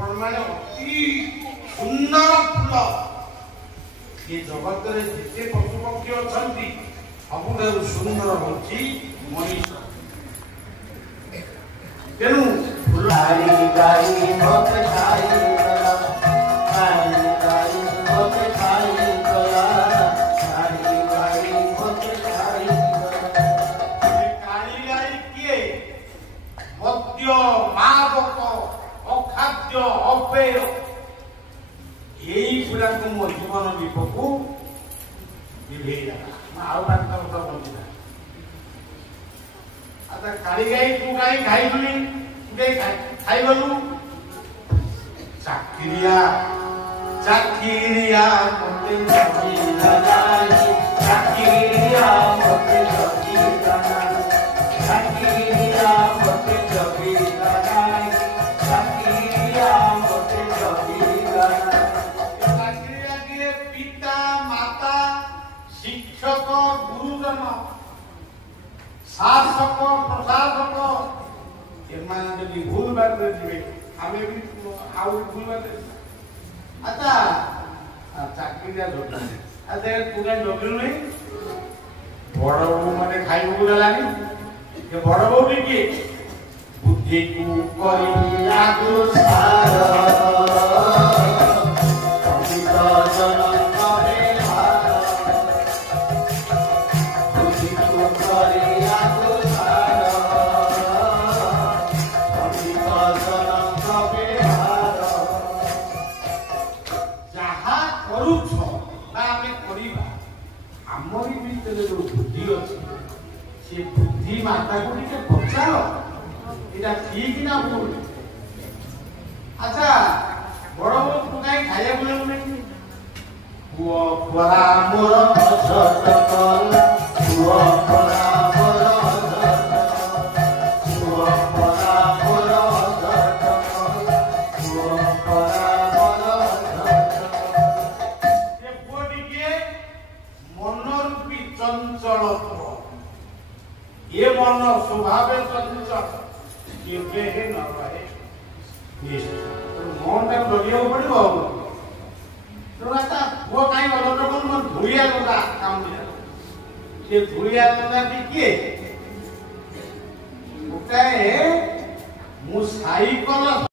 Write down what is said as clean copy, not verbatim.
आपण माने अति सुंदर फूल ये जगत रे जिते पशु पक्षी अछंती सबुठारु सुंदर होची मनीष तेनु फूल गाई गाई मत खाई कला गाई गाई मत खाई कला गाई गाई मत खाई कला काली गाई किए मद्य मादक अखाद्य अपेय यही पूरा को मो जीवन विपकु विभेला आउ बात तो बोलना आता काली गाई तू गाई खाई बनी गाई खाई बलू चाकिरिया चाकिरिया मते चाकी लगाई चाकिरिया मत जगी लगाई चाकिरिया मत जगी लगाई चाकिरिया मत जगी लगाई चाकिरिया के पिता माता शिक्षक गुरुजन शासक प्रशासक एमाने जदि भूल बात दिबे आमे भी आउ भूल बात अच्छा चाकिरिया जोटा अच्छा तू का जोगिल नहीं बड़ बहू माने खाइबो को लागी ये बड़ बहू के बुद्धि को कई लागू सार कविता जनम करे हार बुद्धि को करे लागू सार कविता जनम करे हार जहा करूछ ना हमें करिबा हमरी भीतर जो बुद्धि अछि से बुद्धि माता को टिके पचारो इटा ठीक ना भूल अच्छा बड़ बड़ पुकाई खाया बोले नहीं वो बड़ा मोर सतकल सुआ परा मोर सतकल सुआ परा मोर सतकल सुआ परा मोर सतकल ये बॉडी के मनोरूपी चंचलत्व ये मन स्वभाव चंचल ये के न रहे तो मन ता डरियो पड़िबो तो आता वो काई गलत कोन मन धुरिया लगा काम दिया ये धुरिया लगा किए उठाए मु साइकल